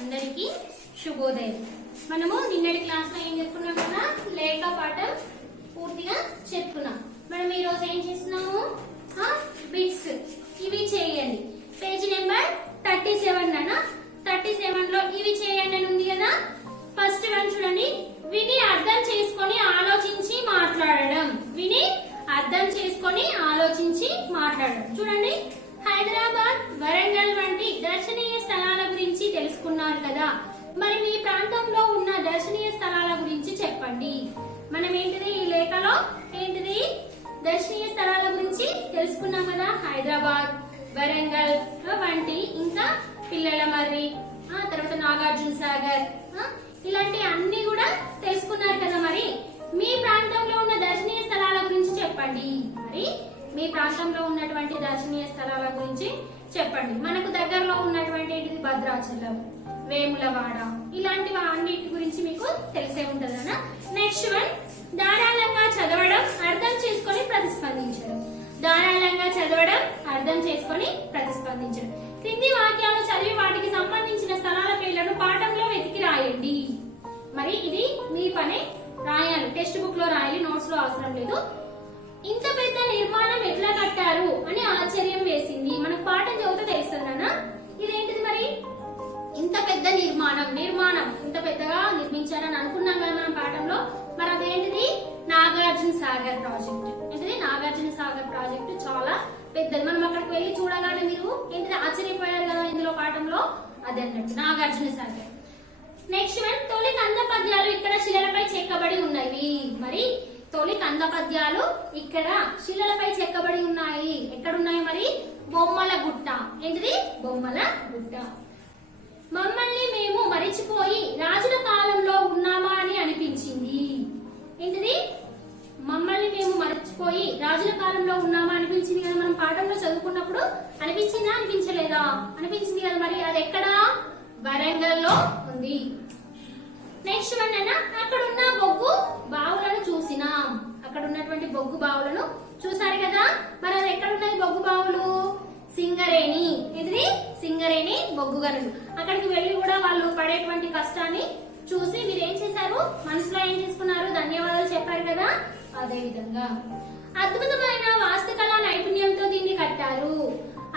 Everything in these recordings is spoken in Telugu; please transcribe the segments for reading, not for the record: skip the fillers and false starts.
అందరికీ శుభోదయం. మనము నిన్నటి క్లాస్ లో ఏం చెప్పుకున్నాం కదా, లేఖ పాఠం పూర్తిగా చెప్పుకున్నాం. మనం ఈ రోజు ఏం చేస్తున్నాము, బిట్స్ ఇవి చేయండి. పేజ్ నెంబర్ 37 అన్న 37 లో ఇవి చేయండి అని ఉంది కదా. ఫస్ట్ వన్ చూడండి, విని అర్థం చేసుకొని ఆలోచించి మాట్లాడడం. విని అర్థం చేసుకొని ఆలోచించి మాట్లాడడం. చూడండి, హైదరాబాద్, వరంగల్ వంటి దర్శనీయ స్థలాల గురించి తెలుసుకున్నారు కదా. మరి మీ ప్రాంతంలో ఉన్న దర్శనీయ స్థలాల గురించి చెప్పండి. మనం ఏంటిది ఈ లేఖలో ఏంటిది దర్శనీయ స్థలాల గురించి తెలుసుకున్నాం కదా. హైదరాబాద్, వరంగల్ వంటి, ఇంకా పిల్లల మర్రి, తర్వాత నాగార్జున సాగర్, ఇలాంటి అన్ని కూడా తెలుసుకున్నారు కదా. మరి మీ ప్రాంతంలో ఉన్న దర్శనీయ స్థలాల గురించి చెప్పండి. మరి మీ ప్రాంతంలో ఉన్నటువంటి దర్శనీయ స్థలాల గురించి చెప్పండి. మనకు దగ్గరలో ఉన్నటువంటి భద్రాచలం, వేములవాడ, ఇలాంటి అన్నిటి గురించి మీకు తెలిసే ఉంటది కదా. నెక్స్ట్ వన్, ధారాళంగా చదవడం, అర్థం చేసుకొని ప్రతిస్పందించడం. ధారాళంగా చదవడం, అర్థం చేసుకొని ప్రతిస్పందించడం. క్రింది వాక్యాలు చదివి వాటికి సంబంధించిన స్థలాల పేర్లను పాఠంలో వెతికి రాయండి. మరి ఇది మీ పనే, రాయాలి. టెక్స్ట్ బుక్ లో రాయాలి, నోట్స్ లో అవసరం లేదు. ఇంత పెద్ద నిర్మాణం ఎట్లా కట్టారు అని ఆశ్చర్యం వేసింది. మనకు పాఠం చదివితే తెలుస్తుంది నాన్న. ఇదేంటిది మరి, ఇంత పెద్ద నిర్మాణం ఇంత పెద్దగా నిర్మించారని అనుకున్నాం కదా మనం పాఠంలో. మరి అదేంటిది, నాగార్జున సాగర్ ప్రాజెక్ట్. ఏంటిది, నాగార్జున సాగర్ ప్రాజెక్ట్ చాలా పెద్దది. మనం అక్కడికి వెళ్ళి చూడగానే మీరు ఏంటిది ఆశ్చర్యపోయారు కదా ఇందులో పాఠంలో, అదే అన్నట్టు నాగార్జున సాగర్. నెక్స్ట్ వన్, తొలి కంద పద్యాలు ఇక్కడ శిలలపై చెక్కబడి ఉన్నవి. మరి తొలి కంద పద్యాలు ఇక్కడ శిలలపై చెక్కబడి ఉన్నాయి. ఎక్కడున్నాయి మరి, బొమ్మల గుట్ట. ఏంటిది, బొమ్మల గుట్ట. మమ్మల్ని మేము మరిచిపోయి రాజుల కాలంలో ఉన్నామా అని అనిపించింది. ఏంటిది, మమ్మల్ని మేము మర్చిపోయి రాజుల కాలంలో ఉన్నామా అనిపించింది కదా. మనం పాఠంలో చదువుకున్నప్పుడు అనిపించిందా, అనిపించలేదా? అనిపించింది కదా. మరి అది ఎక్కడ, వరంగల్ లో ఉంది. నెక్స్ట్ వన్ అన్న, అక్కడ ఉన్న బొగ్గు బావులను చూసినాం. అక్కడ ఉన్నటువంటి బొగ్గు బావులను చూసారు కదా. మరి అది ఎక్కడ ఉన్నాయి బొగ్గు బావులు, సింగరేణి. ఇది సింగరేణి బొగ్గు గనులు. అక్కడికి వెళ్లి కూడా వాళ్ళు పడేటువంటి కష్టాన్ని చూసి మీరు ఏం చేశారు, మనసులో ఏం చేసుకున్నారు, ధన్యవాదాలు చెప్పారు కదా. అదే విధంగా అద్భుతమైన వాస్తుకళా నైపుణ్యంతో దీన్ని కట్టారు.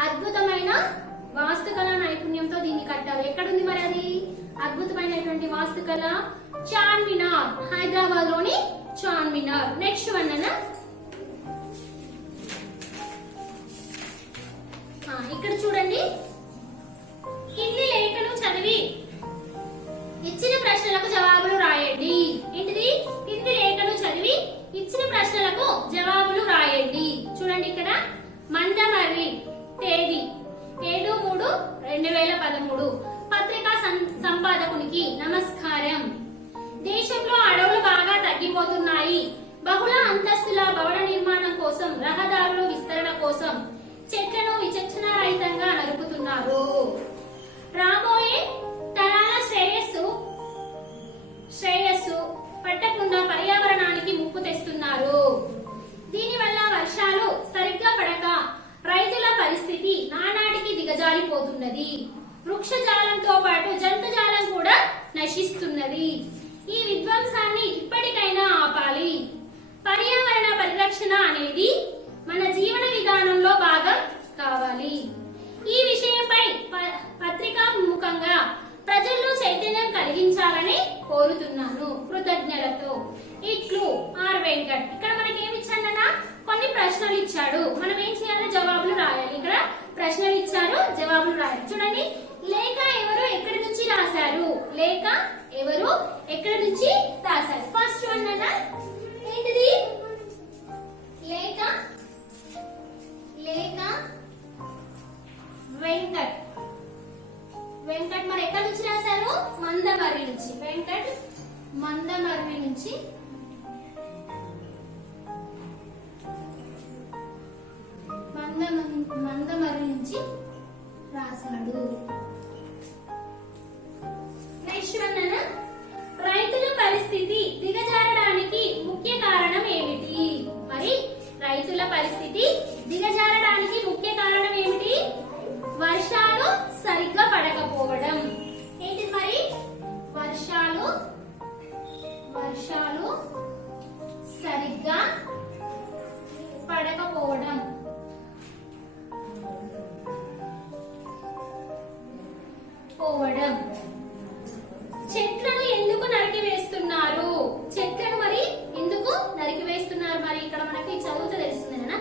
అద్భుతమైన వాస్తుకళా నైపుణ్యంతో దీన్ని కట్టారు. ఎక్కడుంది మరి అది అద్భుతమైనటువంటి వాస్తుకళ, చార్మినార్, హైదరాబాద్ లోని చార్మినార్. నెక్స్ట్ వన్ అన్న, ఇక్కడ చూడండి, కింది లేఖను చదివి ఇచ్చిన ప్రశ్నలకు జవాబులు రాయండి. ఏంటిది, కింది లేఖను చదివి ఇచ్చిన ప్రశ్నలకు జవాబులు రాయండి. చూడండి, ఇక్కడ మందమర్రి, తేదీ 7/3/2013. పత్రికా సంపాదకునికి నమస్కారం. దేశంలో అడవులు బాగా తగ్గిపోతున్నాయి. బహుళ అంతస్తుల భవన నిర్మాణం కోసం, రహదారుల విస్తరణ కోసం చెట్లను విచక్షణారహితంగా నరుకుతున్నారు. రాబోయే తరాల శ్రేయస్సు పట్టకుండా పర్యావరణానికి ముప్పు తెస్తున్నారు. దీనివల్ల వర్షాలు సరిగ్గా పడక రైతుల పరిస్థితి నానాటికి దిగజారిపోతున్నది. వృక్షజాలంతో పాటు జంతుజాలం కూడా నశిస్తున్నది. ఈ విధ్వంసాన్ని ఇప్పటికైనా ఆపాలి. పర్యావరణ పరిరక్షణ అనేది మన జీవన విధానంలో భాగం కావాలి. ఈ విషయంపై పత్రికా ముఖంగా ప్రజల్లో చైతన్యం కలిగించాలని కోరుతున్నాను. కృతజ్ఞతలతో ఇట్లు ఆర్ వెంకట్. ఇక్కడ మనకి ఏమి ఇచ్చాడన్నా, కొన్ని ప్రశ్నలు ఇచ్చాడు. మనం ఏం చేయాలి, జవాబులు రాయాలి. ఇక్కడ ప్రశ్నలు ఇచ్చారు, జవాబులు రాయాలి. చూడండి, లేఖ ఎవరు ఎక్కడి నుంచి రాశారు, లేఖ ఎవరు ఎక్కడి నుంచి రాశారు. ఫస్ట్ వన్ అన్న ఏంటిది, లేఖ వెంకట్. వెంకట్ మరి ఎక్కడి నుంచి రాశారు, మందమర్రి నుంచి. వెంకట్ మందమర్రి నుంచి రాశాడు. నెక్స్ట్ వన్ అన్న, రైతుల పరిస్థితి దిగజారడానికి ముఖ్య కారణం ఏమిటి? మరి రైతుల పరిస్థితి దిగజారడానికి ముఖ్య కారణం ఏమిటి? వర్షాలు సరిగ్గా పడకపోవడం. ఏంటి పోవడం. చెట్లను ఎందుకు నరికివేస్తున్నారు? చెట్లను మరి ఎందుకు నరికివేస్తున్నారు? మరి ఇక్కడ మనకి చదువుతూ తెలుస్తుంది కదా.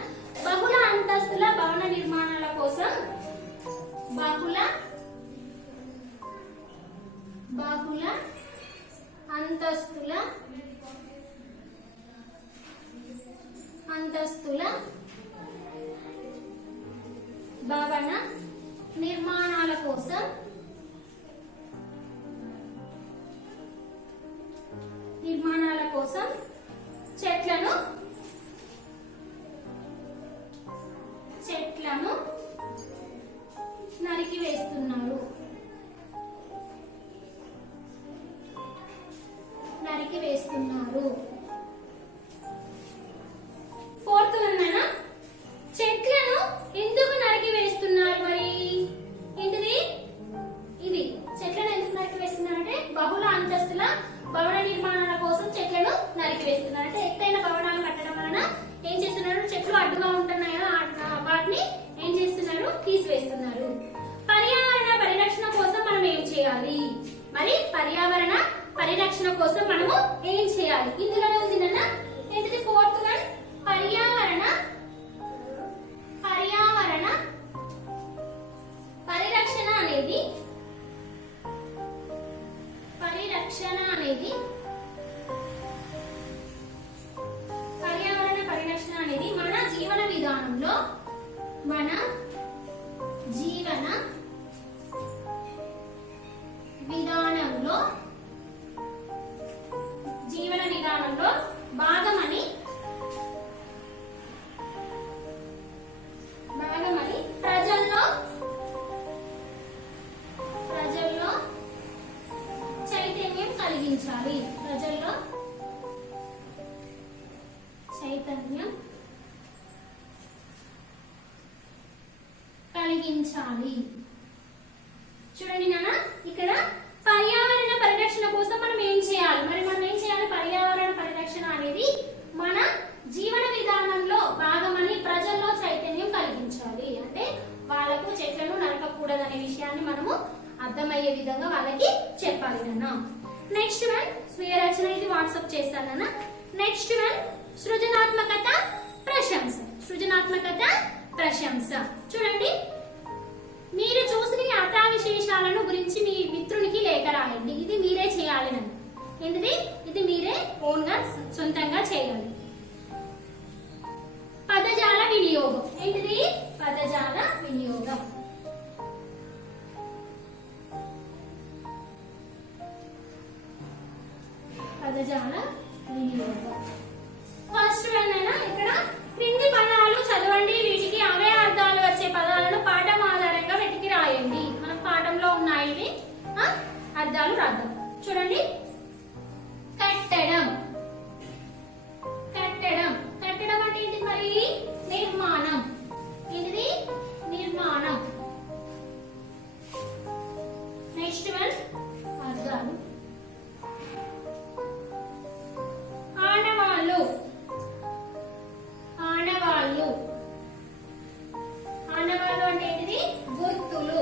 బహుళ అంతస్తుల భవన నిర్మాణాల కోసం బహుళ అంతస్తుల భవన నిర్మాణాల కోసం చెట్లను నరికివేస్తున్నారు. ఫోర్త్ వన్ అన్నా, చెట్లను ఎందుకు నరికివేస్తున్నారు? మరి ఏంటిది ఇది? చెట్లను ఎందుకు నరికివేస్తున్నారు అంటే బహుళ అంతస్తుల భవన నిర్మాణాల కోసం చెట్లను నరికివేస్తున్నారు. అంటే ఎత్తైన భవనాలు కట్టడం వలన ఏం చేస్తున్నారు? చెట్లు అడ్డుగా ఉంటున్నాయి కదా, వాటిని ఏం చేస్తున్నారు? తీసివేస్తున్నారు. పర్యావరణ పరిరక్షణ కోసం మనం ఏం చేయాలి? మరి పర్యావరణ పరిరక్షణ కోసం మనము ఏం చేయాలి? ఇందులోనే ఉంది నాన్న. ఏంటిది ఫోర్త్ వన్? పర్యావరణ పరిరక్షణ అనేది మన జీవన విధానంలో భాగమని ప్రజల్లో చైతన్యం కలిగించాలి. చూడండి నాన్న, ఇక్కడ పర్యావరణ పరిరక్షణ కోసం మనం ఏం చేయాలి? మరి మనం ఏం చేయాలి? పర్యావరణ పరిరక్షణ అనేది మన జీవన విధానంలో భాగమని ప్రజల్లో చైతన్యం కలిగించాలి. అంటే వాళ్ళకు చెట్లను నరకకూడదనే విషయాన్ని మనము అర్థమయ్యే విధంగా వాళ్ళకి చెప్పాలి నాన్న. నెక్స్ట్ వన్ స్వీయ రచన. ఇది వాట్సాప్ చేస్తాను నాన్న. నెక్స్ట్ వన్ సృజనాత్మకత ప్రశంస. చూడండి, మీరు చూసిన యాత్రా విశేషాలను గురించి మీ మిత్రునికి లేఖ రాయండి. ఇది మీరే చేయాలి నన్ను. ఏంటిది? ఇది మీరే ఓన్ గా సొంతంగా చేయాలి. పదజాల వినియోగం. ఏంటిది? పదజాల వినియోగం. ఫస్ట్ వన్ అయినా ఇక్కడ క్రింది పదాలు చదవండి, వీటికి అవే అర్థాలు వచ్చే పదాలను పాఠం ఆధారంగా వెతికి రాయండి. మన పాఠంలో ఉన్నాయి అర్థాలు రాద్దాం. చూడండి, కట్టడం అంటే ఏంటి? మరి నిర్మాణం. ఏంటిది? నిర్మాణం. నెక్స్ట్ వన్ అర్థాలు. ఆనవాళ్ళు అంటే ఏంటిది? గుర్తులు.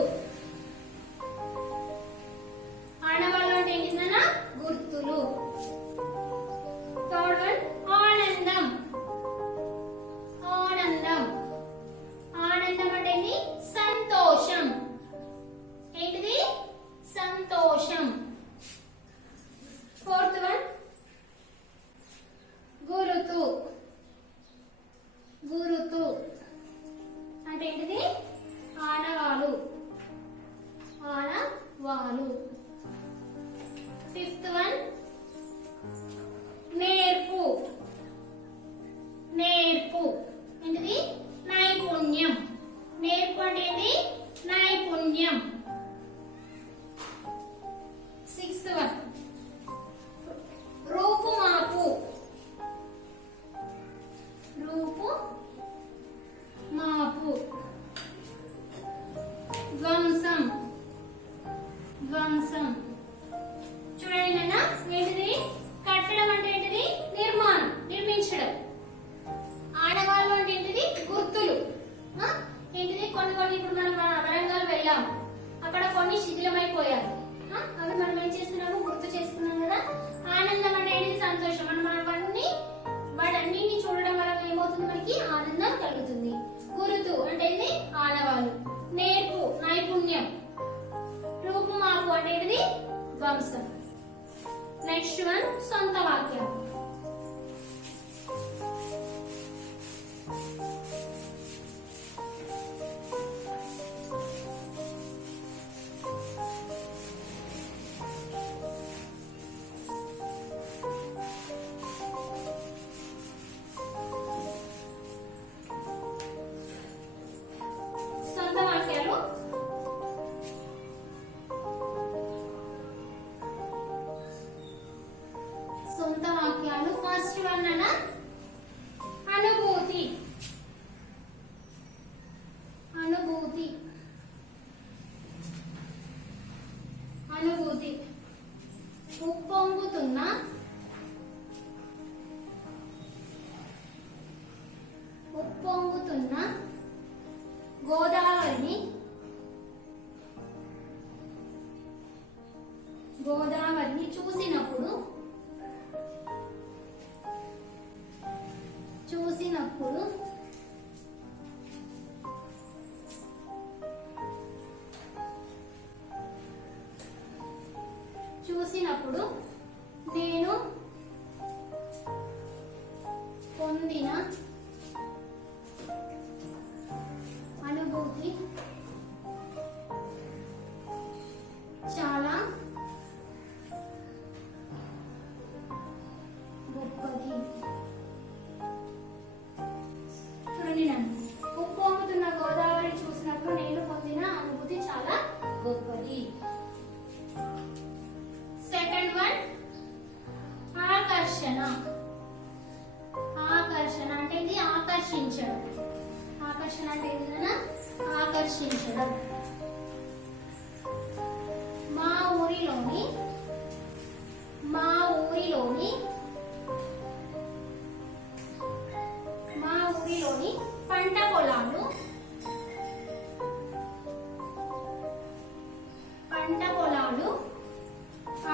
ఆనవాళ్ళు అంటే ఏంటి నాన్న? గుర్తులు. థర్డ్ వన్ ఆనందం అంటే ఏంటి? సంతోషం. ఏంటిది? సంతోషం. ఫోర్త్ వన్ గురుతు అంటే ఏంటిది? ఆనవాలు. ఫిఫ్త్ వన్ నేర్పు. ఏంటిది? నైపుణ్యం. నేర్పు అంటే ఏంటి? నైపుణ్యం. సిక్స్త్ వన్ రూపుమాపు. ధ్వంసం. చూడండి నాన్న, ఏంటిది? కట్టడం అంటే ఏంటిది? నిర్మించడం. ఆడవాళ్ళు అంటే ఏంటిది? గుర్తులు. ఏంటిది? కొన్ని ఇప్పుడు మనం వరంగల్ వెళ్ళాము, అక్కడ కొన్ని శిథిలమైపోయాయి. అంటే ఏంటిది వంశం. నెక్స్ట్ వన్ సొంత వాక్యం. సొంత వాక్యాలు సొంత వాక్యాలు ఫస్ట్ వన్ అన్న అనుభూతి. అనుభూతి అనుభూతి ఉప్పొంగుతున్న ఉప్పొంగుతున్న గోదావరిని గోదావరిని చూసినప్పుడు చూసినప్పుడు చూసినప్పుడు నేను పొందిన అనుభూతి చాలా గొప్పది. చూడండి నన్ను ఉప్పొంగుతున్న గోదావరి చూసినప్పుడు నేను పొందిన అనుభూతి చాలా గొప్పది. సెకండ్ వన్ ఆకర్షణ. ఆకర్షణ అంటే ఇది ఆకర్షించడం. ఆకర్షణ అంటే ఏంటన్నా ఆకర్షించడం. మా ఊరిలోని మా ఊరిలోని మా ఊరిలోని పంట పొలాలు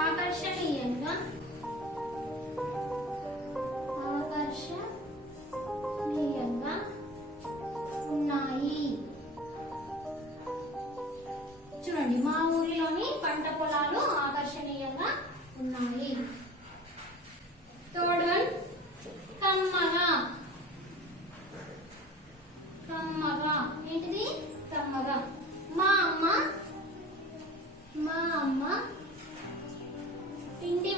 ఆకర్షణీయంగా ఉన్నాయి. చూడండి మా ఊరిలోని పంట పొలాలు ఆకర్షణీయంగా ఉన్నాయి. థర్డ్ వన్ కమ్మగా. కమ్మగా ఏంటిది కమ్మగా. మా అమ్మ పిండి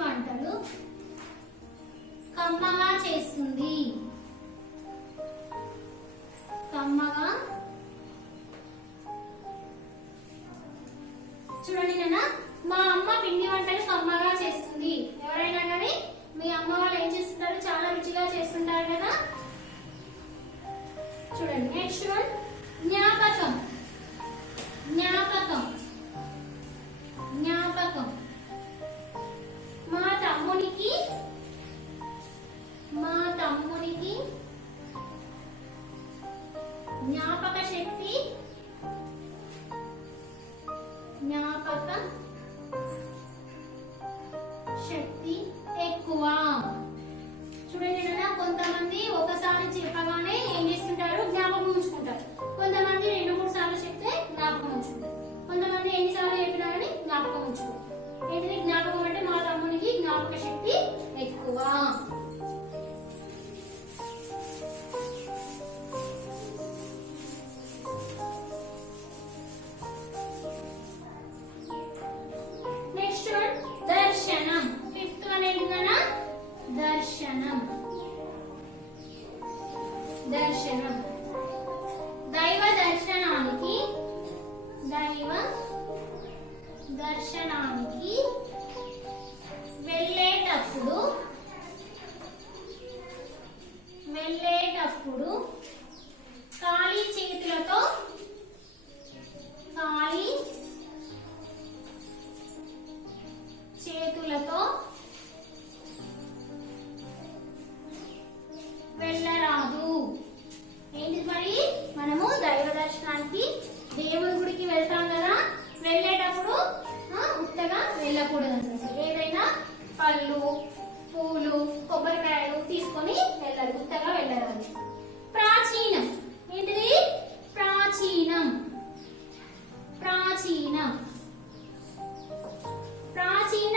వంటలు కమ్మగా చేస్తుంది. కమ్మగా చూడండి నాన్న మా అమ్మ పిండి వంటలు కమ్మగా చేస్తుంది. ఎవరైనా కానీ మీ అమ్మ వాళ్ళు ఏం చేస్తుంటారు చాలా రుచిగా చేస్తుంటారు కదా. చూడండి నెక్స్ట్ వన్ జ్ఞాపకం. జ్ఞాపకం జ్ఞాపకం మా తమ్మునికి జ్ఞాపక శక్తి ఎక్కువ. చూడండి నాన్న కొంతమంది ఒకసారి చెప్పగానే ఏం చేస్తుంటారు జ్ఞాపకం ఉంచుకుంటారు. కొంతమంది 2-3 సార్లు చెప్తే జ్ఞాపకం ఉంచుకుంటారు. కొంతమంది ఎన్నిసార్లు చెప్పినా కానీ జ్ఞాపకం ఉంచుకుంటారు. ఏంటిది జ్ఞాపకం అంటే మా తమ్మునికి జ్ఞాపక శక్తి ఎక్కువ. నెక్స్ట్ వన్ దర్శనం. ఫిఫ్త్ వన్ ఏంటన్నా దర్శనం. దర్శనం దైవ దర్శనానికి వెళ్ళేటప్పుడు ఖాళీ చేతులతో వెళ్ళరాదు. ఏంటి మరి మనము దైవ దర్శనానికి దేవుడి గుడికి వెళ్తాం కదా, వెళ్ళేటప్పుడు ఉత్తగా వెళ్ళకూడదు అన్నమాట. ఏదైనా పళ్ళు పూలు కొబ్బరికాయలు తీసుకొని వెళ్ళాలి, ఉత్తగా వెళ్ళరాదు. ప్రాచీనం ఏంటిది ప్రాచీనం ప్రాచీన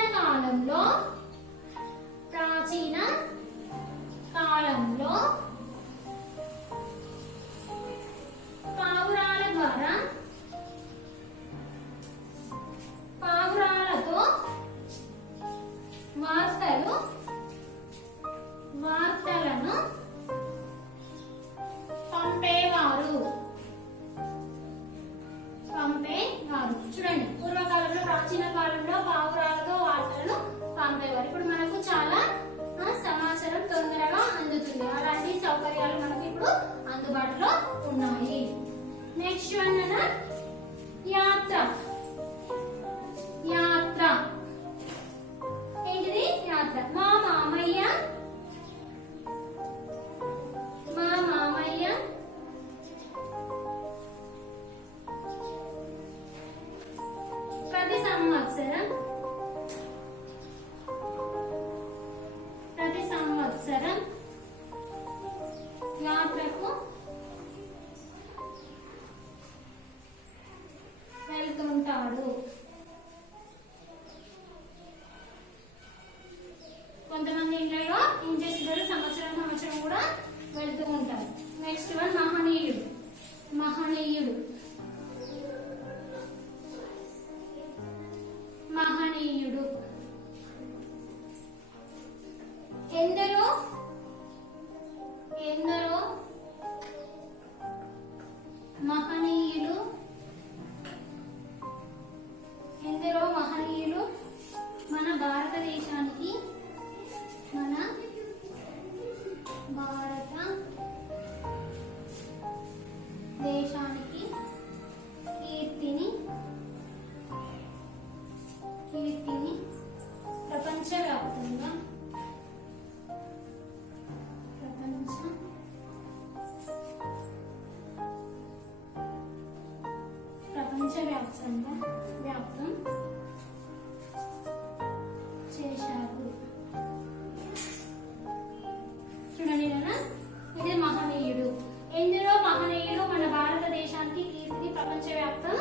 కాలంలో పావురాలతో వార్తలను పంపేవారు. చూడండి, పూర్వకాలంలో ప్రాచీన కాలంలో పావురాలతో వార్తలను పంపేవారు. ఇప్పుడు మనకు చాలా సమాచారం తొందరగా అందుతుంది. అలాంటి సౌకర్యాలు మనకు ఇప్పుడు అందుబాటులో ఉన్నాయి. నెక్స్ట్ వన్ యాత్ర. ఏంటిది? యాత్ర. మా మామయ్య ప్రతి సంవత్సరం యాత్రకు వెళ్తుంటాడు. కొంతమంది ఇళ్లలో ఏం చేస్తుంటారు, సంవత్సరం కూడా వెళ్తూ ఉంటారు. నెక్స్ట్ వన్ మహనీయుడు. ఎందరో మహనీయులు మన భారతదేశానికి కీర్తిని ప్రపంచవ్యాప్తంగా వ్యాప్తం చేశారు. చూడండి నాన్న, ఇది మహనీయుడు. ఎందరో మహనీయులు మన భారతదేశానికి కీర్తిని ప్రపంచవ్యాప్తం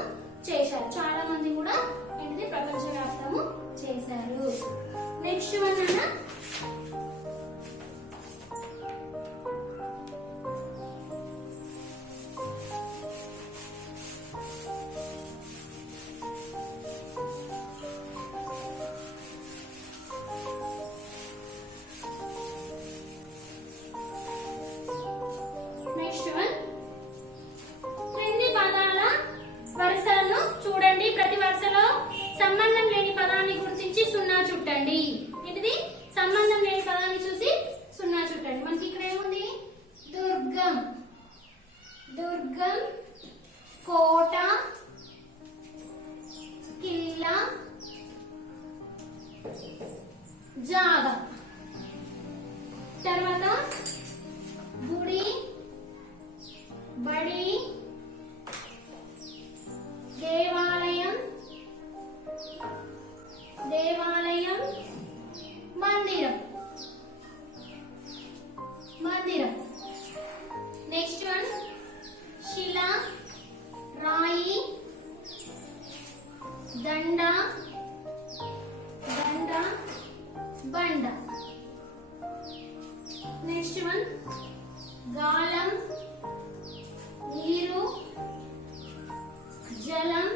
చేశారు. చాలా మంది కూడా ఏంటిది ప్రపంచవ్యాప్తము చేశారు. నెక్స్ట్ వన్ నాన్న, క్రింది పదాల వరుసలను చూడండి. ప్రతి వరుసలో సంబంధం లేని పదాన్ని గుర్తించి సున్నా చుట్టండి. ఏంటిది? సంబంధం లేని పదాన్ని చూసి సున్నా చుట్టండి. మనకి ఇక్కడ ఏముంది? దుర్గం, కోట, కిల్లా, జాగా. తర్వాత గుడి, బడి, దేవాలయం, మందిరం. నెక్స్ట్ వన్ శిల, రాయి, దండ, బండ. నెక్స్ట్ వన్ గాలం, నీరు, జలం,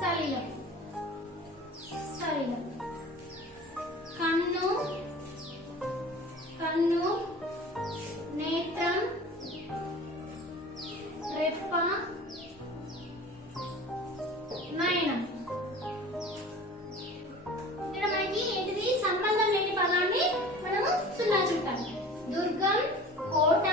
సలిలం. కన్ను, నేత్రం, రెప్ప, నయనం. ఇక్కడ మనకి ఏంటిది? సంబంధం లేని పదాన్ని మనము సున్నా చుట్టాలి. దుర్గం, కోట,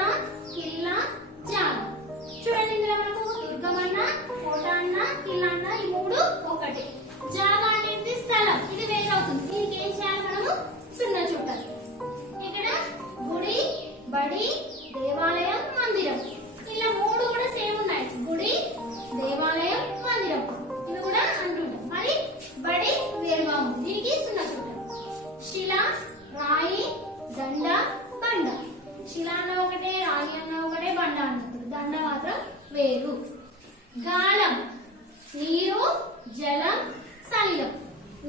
భాగం వేరు. గాలం నీరు, జలం, సలిలం.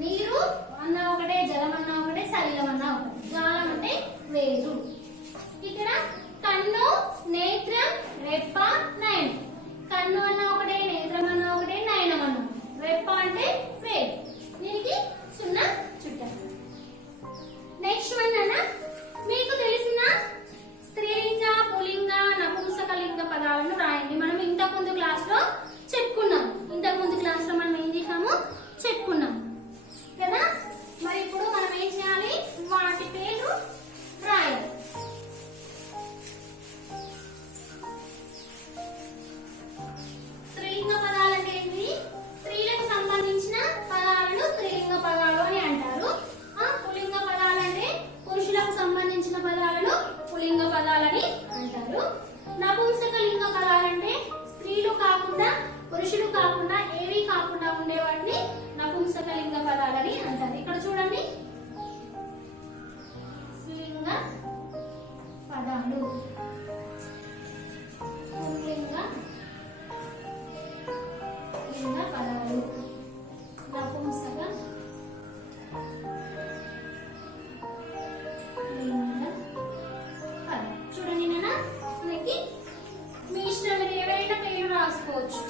నీరు అన్నా ఒకటే, జలం అన్నా ఒకటే, సలిలం అన్నా ఒకటే. గాలం అంటే వేరు. ఇక్కడ కన్ను, నేత్రం, రెప్ప, నయనం. కన్ను అన్నా ఒకటే, నేత్రం అన్నా ఒకటే, నయనం అన్నా రెప్ప అంటే వేరు. దీనికి 0 చుట్టాలి. నెక్స్ట్ వన్ అన్న, మీకు తెలిసిన స్త్రీలింగ, పుల్లింగ, నపుంసకలింగ పదాలను రాయండి. మనం ఇంతకు ముందు క్లాస్ లో చెప్పుకున్నాం. మనం ఏం చేసాము చెప్పుకున్నాం కదా. మరి ఇప్పుడు మనం ఏం చేయాలి, వాటి పేర్లు రాయాలి. స్త్రీలింగ పదాలు అంటే ఏంటి? స్త్రీలకు సంబంధించిన పదాలను స్త్రీలింగ పదాలు అని అంటారు. పుల్లింగ పదాలు అంటే పురుషులకు సంబంధించిన పదాలను పుల్లింగ పదాలని అంటారు. నపుంసకలింగ పదాలంటే స్త్రీలు కాకుండా, పురుషులు కాకుండా, ఏవి కాకుండా ఉండే వాటిని నపుంసకలింగ పదాలని అంటారు. ఇక్కడ చూడండి, స్త్రీలింగ పదాలు, పుల్లింగ లింగ పదాలు, నపుంసక లింగ పదాలు. చూడండి నాన్న, మనకి మీ ఇష్టం ఏవైనా పేరు రాసుకోవచ్చు.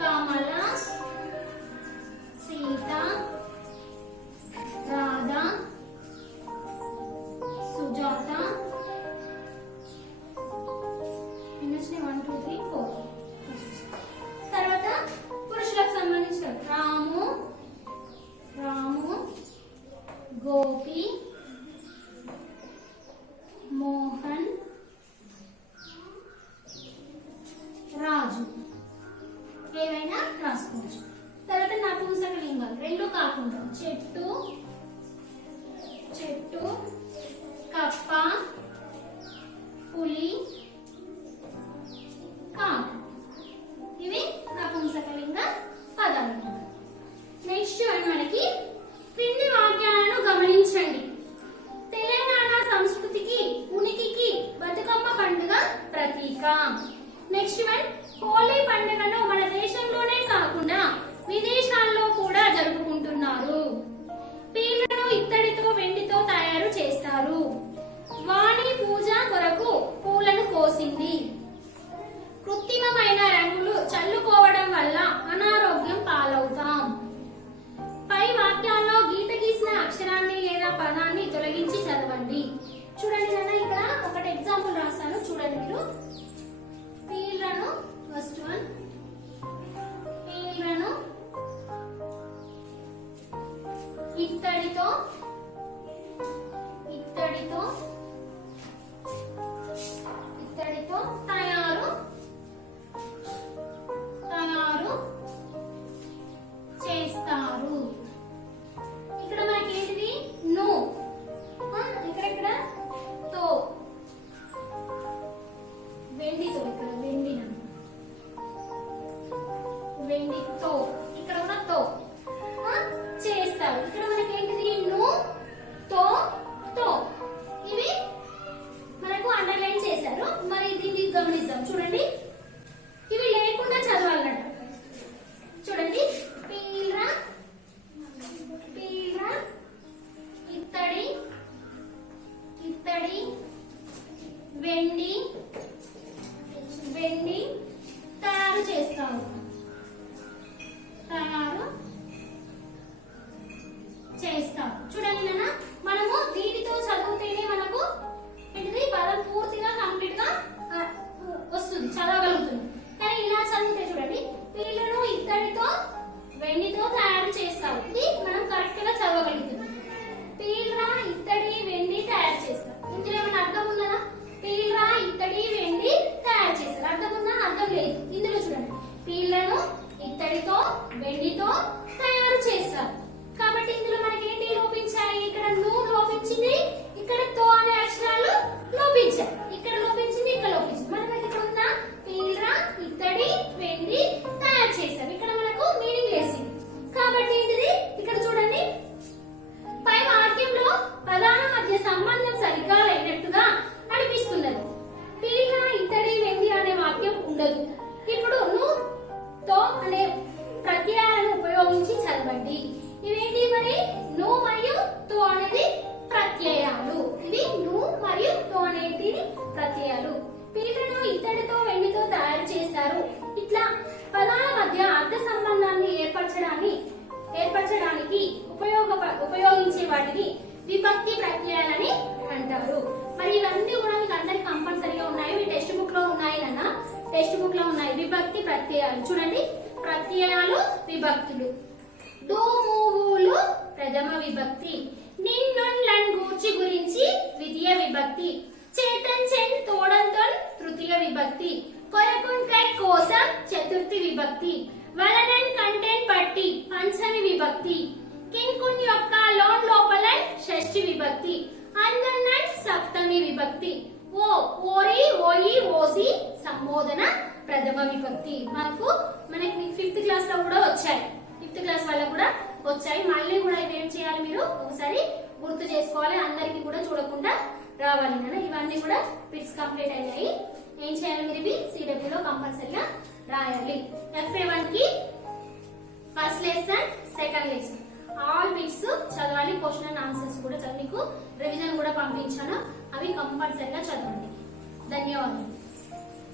కమల, సీత, రాధ, సుజాత, 1 2 3 4. తర్వాత పురుషులకు సంబంధించిన రాము, గోపి, మోహన్, రాజు, ఏవైనా రాసుకోవచ్చు. తర్వాత నపుంసకలింగాలు 2 కాకుండా చెట్టు, కప్ప, పులి, కాకు. ఇవి నపుంసకలింగ పదాలు. నెక్స్ట్ మనకి క్రింది వాక్యాలను గమనించండి. తెలంగాణ సంస్కృతికి, ఉనికికి బతుకమ్మ పండుగ ప్రతీక. నెక్స్ట్ వన్, హోలీ పండుగను మన దేశంలోనే కాకుండా విదేశాల్లో కూడా జరుపుకుంటున్నారు. పీలను ఇత్తడితో, వెండితో తయారు చేస్తారు. వాణి పూజ కొరకు పూలను కోసింది. కృత్రిమమైన రంగులు చల్లుకోవడం వల్ల అనారోగ్యం పాలవుతాం. పై వాక్యాల్లో గీత గీసిన అక్షరాన్ని లేదా పదాన్ని తొలగించి చదవండి. చూడండి నాన్న, ఇక్కడ ఒకటి ఎగ్జాంపుల్ రాస్తాను, చూడండి మీరు. పీలను, ఫస్ట్ వన్, పీలను ఇత్తడితో తయారు చేస్తారు. ఇక్కడ మనకి ఏంటిది? నో. ఇక్కడ తో, వెండితో, ఇక్కడ వెండితో, ఇక్కడ ఉన్న తో చేస్తారు. ఇక్కడ మనకి ఏంటిది? ను, తో, తో. ఇవి మనకు అండర్లైన్ చేశారు. మరి దీన్ని గమనిద్దాం. చూడండి, ఇవి లేకుండా చదవాలన్నట్టు. చూడండి, పీల, ఇత్తడి, వెండి తయారు చేస్తాము. చూడండి నాన్న, మనము దీనితో చదివితేనే మనకు ఏంటిది పదం పూర్తిగా కంప్లీట్ గా వస్తుంది, చదవగలుగుతుంది. కానీ ఇలా చదివితే చూడండి, పీలను ఇత్తడితో, వెండితో తయారు చేస్తారు. ఇది మనం కరెక్ట్ గా చదవగలుగుతుంది. పీల, ఇత్తడి, వెండి తయారు చేస్తారు. ఇందులో ఏమైనా అర్థం ఉందా? పీల, ఇత్తడి, వెండి తయారు చేస్తారు. అర్థం ఉందా? అర్థం లేదు. ఇందులో చూడండి, పీలను ఇత్తడితో, వెండితో తయారు చేస్తారు. కాబట్టి ఇందులో మనకి ఏంటి లోపించాయి? ఇక్కడ ను లోపించింది, ఇక్కడ తో అనే అక్షరాలు లోపించాయి. ఇక్కడ లోపించింది, ఇక్కడ లోపించింది. మనకి ఇక్కడ ఉన్న పీల, ఇత్తడి, వెండి తయారు చేశారు. ఇక్కడ మనకు మీనింగ్ లేసింది. కాబట్టి ఏంటిది? ఇక్కడ చూడండి, పై వాక్యంలో పదాల మధ్య సంబంధం సరిగా లేనట్టుగా అనిపిస్తున్నది. పీల, చేస్తారు. ఇట్లా పదాల మధ్య అర్థ సంబంధాన్ని ఏర్పరచడానికి ఉపయోగించే వాటిని విభక్తి ప్రత్యయాలని అంటారు. మరి ఇవన్నీ కూడా మీకు అందరికి కంపల్సరీగా ఉన్నాయి. మీ టెక్స్ట్ బుక్ లో ఉన్నాయి నాన్న, టెక్స్ట్ బుక్ లో ఉన్నాయి. విభక్తి ప్రత్యయాలు చూడండి. ప్రత్యయాలు విభక్తులు. డు మూవులు ప్రథమ విభక్తి, నిన్నుండ్లన్ గూర్చి గురించి ద్వితీయ విభక్తి, చేతన్ చెన్ తోడంతోన్ తృతీయ విభక్తి, కొరకుంకై కోసం చతుర్థి విభక్తి, వలనన్ కంటెన్ పట్టి పంచమి విభక్తి, కింకున్ యొక్క లోన్ లోపలన్ షష్ఠి విభక్తి, అందున్నన్ సప్తమి విభక్తి, ఓ ఓరి ఓయి ఓసి సంబోధన ప్రథమ విభక్తి. మనకి 5th క్లాస్ లో కూడా వచ్చాయి. 5th క్లాస్ వాళ్ళకు కూడా వచ్చాయి. మళ్ళీ కూడా ఇవి ఏం చేయాలి, మీరు ఒకసారి గుర్తు చేసుకోవాలి. అందరికి కూడా చూడకుండా రావాలి కదా. ఇవన్నీ కూడా బిట్స్ కంప్లీట్ అయ్యాయి. ఏం చేయాలి, మీరు ఇవి సిడబ్ల్యూ లో కంపల్సరీగా రాయాలి. FA1 కి first lesson, second lesson all bits చదవాలి. క్వశ్చన్ అండ్ ఆన్సర్స్ కూడా మీకు రివిజన్ కూడా పంపించాను. అవి కంపల్సరీగా చదవండి. ధన్యవాదాలు.